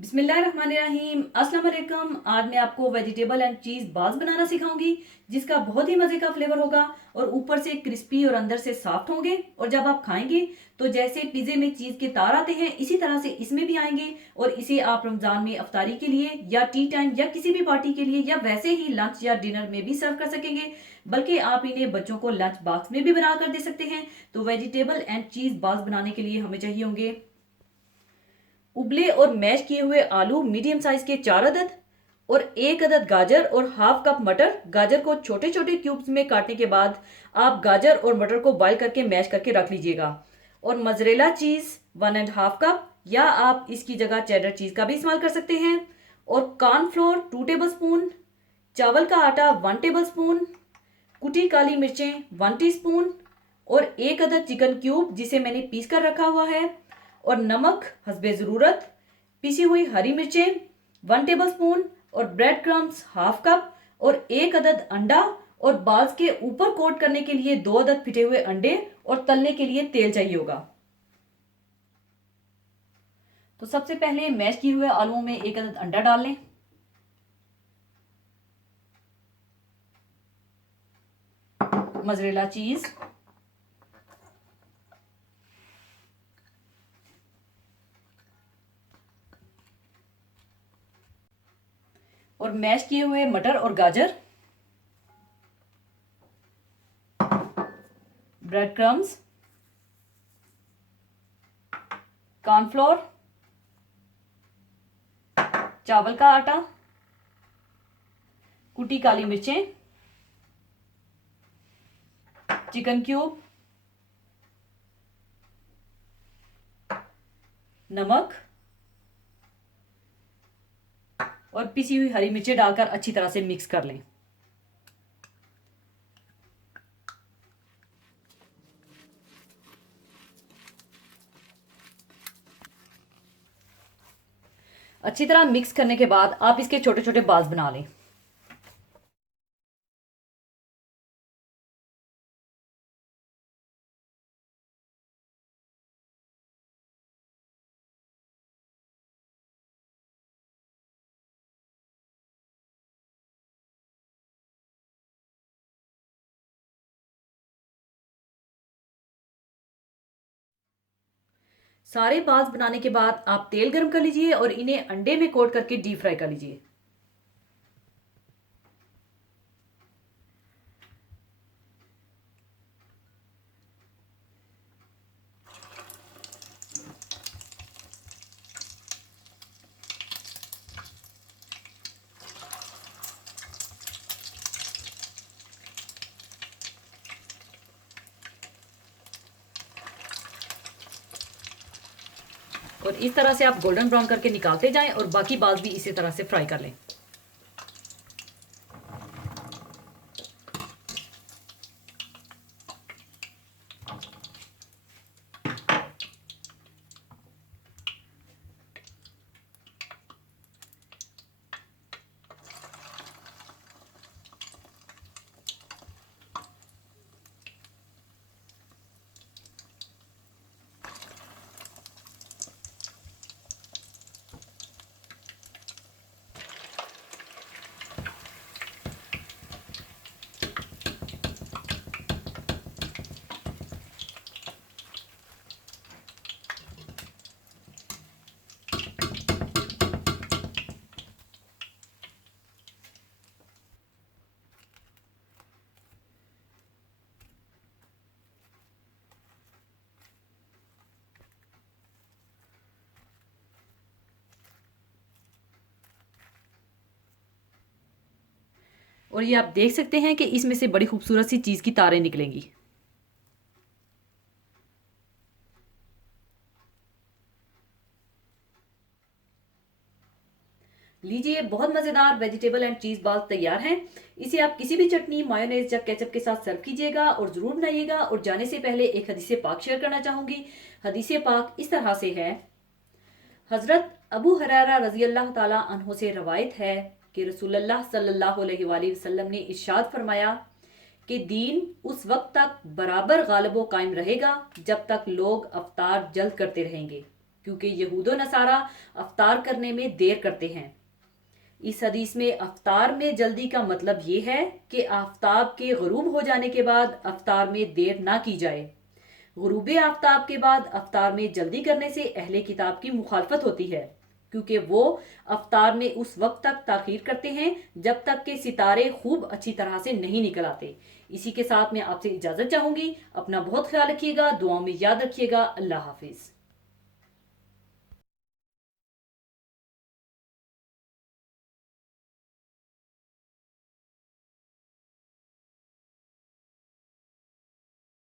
बिस्मिल्लाहिर्रहमानिर्रहीम। अस्सलाम वालेकुम। आज मैं आपको वेजिटेबल एंड चीज़ बाल्स बनाना सिखाऊंगी जिसका बहुत ही मज़े का फ्लेवर होगा और ऊपर से क्रिस्पी और अंदर से सॉफ्ट होंगे। और जब आप खाएंगे तो जैसे पिज़्ज़े में चीज़ के तार आते हैं इसी तरह से इसमें भी आएंगे। और इसे आप रमज़ान में अफ्तारी के लिए या टी टाइम या किसी भी पार्टी के लिए या वैसे ही लंच या डिनर में भी सर्व कर सकेंगे। बल्कि आप इन्हें बच्चों को लंच बॉक्स में भी बना कर दे सकते हैं। तो वेजिटेबल एंड चीज़ बाल्स बनाने के लिए हमें चाहिए होंगे उबले और मैश किए हुए आलू मीडियम साइज के 4 अदद और 1 अदद गाजर और हाफ कप मटर। गाजर को छोटे छोटे क्यूब्स में काटने के बाद आप गाजर और मटर को बॉईल करके मैश करके रख लीजिएगा। और मजरेला चीज 1.5 कप या आप इसकी जगह चेडर चीज का भी इस्तेमाल कर सकते हैं। और कॉर्नफ्लोर 2 टेबल स्पून, चावल का आटा 1 टेबल स्पून, कुटी काली मिर्चें 1 टीस्पून और 1 अदद चिकन क्यूब जिसे मैंने पीस कर रखा हुआ है। और नमक हस्बे ज़रूरत, पिसी हुई हरी मिर्चें 1 टेबल स्पून और ब्रेड क्रम्स हाफ कप और 1 अदद अंडा। और बाल्स के ऊपर कोट करने के लिए 2 अदद फिटे हुए अंडे और तलने के लिए तेल चाहिए होगा। तो सबसे पहले मैश किए हुए आलूओं में 1 अदद अंडा डाल लें। मजरेला चीज, और मैश किए हुए मटर और गाजर, ब्रेड क्रम्स, कॉर्नफ्लोर, चावल का आटा, कुटी काली मिर्चें, चिकन क्यूब, नमक और पिसी हुई हरी मिर्चें डालकर अच्छी तरह से मिक्स कर लें। अच्छी तरह मिक्स करने के बाद आप इसके छोटे छोटे बाल्स बना लें। सारे बाल्स बनाने के बाद आप तेल गर्म कर लीजिए और इन्हें अंडे में कोट करके डीप फ्राई कर लीजिए। और इस तरह से आप गोल्डन ब्राउन करके निकालते जाएं और बाकी बाल्स भी इसी तरह से फ्राई कर लें। और ये आप देख सकते हैं कि इसमें से बड़ी खूबसूरत सी चीज़ की तारें निकलेंगी। लीजिए, बहुत मज़ेदार वेजिटेबल एंड चीज़ बाल्स तैयार हैं। इसे आप किसी भी चटनी, मायोनेज या केचप के साथ सर्व कीजिएगा और ज़रूर बनाइएगा। और जाने से पहले एक हदीस पाक शेयर करना चाहूँगी। हदीस पाक इस तरह से है। हज़रत अबू हुरैरा रज़ी अल्लाह ताला अन्हो से रवायत है कि रसूलुल्लाह सल्लल्लाहु अलैहि वसल्लम ने इरशाद फरमाया कि दीन उस वक्त तक बराबर गालिब व कायम रहेगा जब तक लोग अफ्तार जल्द करते रहेंगे। क्योंकि यहूदो नसारा अफ्तार करने में देर करते हैं। इस हदीस में अफ्तार में जल्दी का मतलब ये है कि आफ्ताब के गुरूब हो जाने के बाद अफ्तार में देर ना की जाए। गुरूब आफ्ताब के बाद अफ्तार में जल्दी करने से अहले किताब की मुखालफत होती है, क्योंकि वो अफ्तार में उस वक्त तक ताखीर करते हैं जब तक कि सितारे खूब अच्छी तरह से नहीं निकल आते। इसी के साथ मैं आपसे इजाज़त चाहूँगी। अपना बहुत ख्याल रखिएगा, दुआओं में याद रखिएगा। अल्लाह हाफिज़।